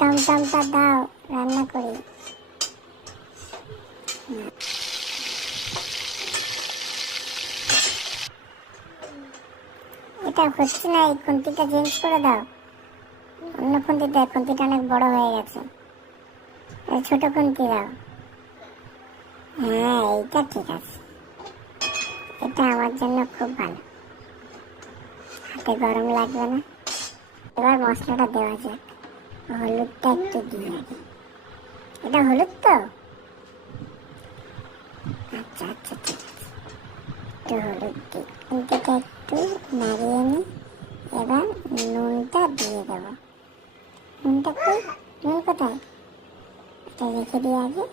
টমটমটা দাও, রান্না করি। এটা হচ্ছে না, এই খুন্তিটা চেঞ্জ করে দাও, অন্য খুন্তিটা। খুন্তিটা অনেক বড় হয়ে গেছে, ছোট খুন্তি দাও। হ্যাঁ, এইটা ঠিক আছে, এটা আমার জন্য খুব ভালো, হাতে গরম লাগবে না। এবার মশলাটা দেওয়া যাক। হলুদটা একটু দিই আগে। এটা হলুদ তো? আচ্ছা আচ্ছা, ঠিক আছে, একটু হলুদ দিই। খুন্তিটা একটু নাড়িয়ে নিই। এবার নুনটা দিয়ে দেবো। নুনটা কই? নুন কোথায়? এটা রেখে দিই আগে।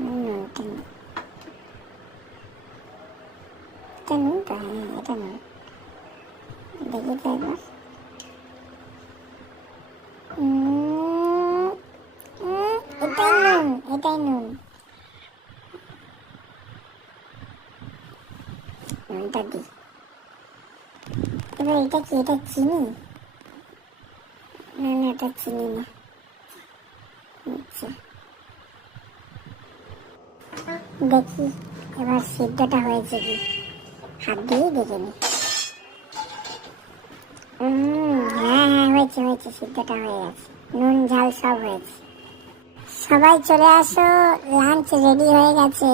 নুনটা নিই। এটা নুন তো? হ্যাঁ, এটা নুন। দেখি তো একবার। এটাই নুন, এটাই নুন। নুনটা দিই। এবার এটা কি? এটা চিনি? না না, এটা চিনি না। আচ্ছা, দেখি এবার সিদ্ধটা হয়েছে কি, হাত দিয়েই দেখে নি। হ্যাঁ হ্যাঁ, হয়েছে হয়েছে, সিদ্ধটা হয়ে গেছে, নুন ঝাল সব হয়েছে। সবাই চলে আসো, লাঞ্চ রেডি হয়ে গেছে।